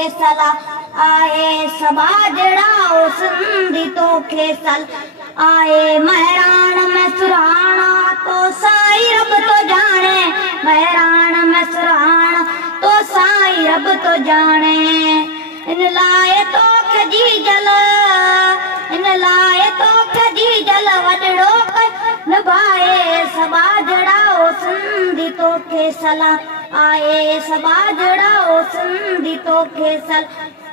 तोखे सलाह आए सबा जड़ा सिंधी तोखे सल आए महरान में सुराणा तो साईं रब तो जाने महरान में सुराणा तो साईं रब तो जाने इन लाए तो खजी जल इन लाए तो खजी जल वडड़ो निभाए सबा जड़ा सिंधी तोखे सलाह आए सबा जड़ा सिंधी तोखे सल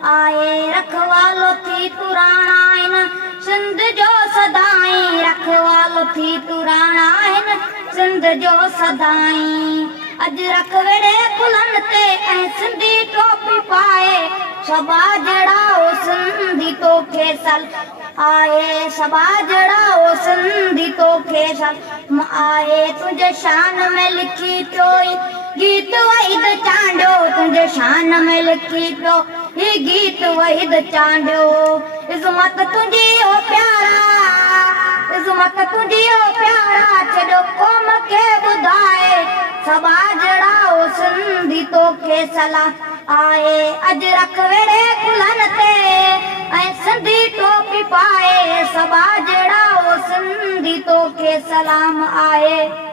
आए रखवालो थी पुराणा इन सिंध जो सदाई रखवालो थी पुराणा इन सिंध जो सदाई अज रख वेड़े कुलन ते ऐं सिंधी टोपी पाए सबा जड़ा सिंधी तोखे सल आए सबा जड़ा सिंधी तोखे सल आए तुझे शान में लिखी पियोई गीत वहीद चांडो तुझे शान में लिखी पियो ही गीत वहीद चांडो इज़्मत तुझी ओ प्यारा इज़्मत तुझी ओ प्यारा छॾो क़ौम खे ॿुधाए सबा जड़ा सिंधी तोखे सलाह आए अज रख वेड़े कुलन ते ऐं सिंधी टोपी पाए सबा जड़ा सिंधी तोखे सलाम आए।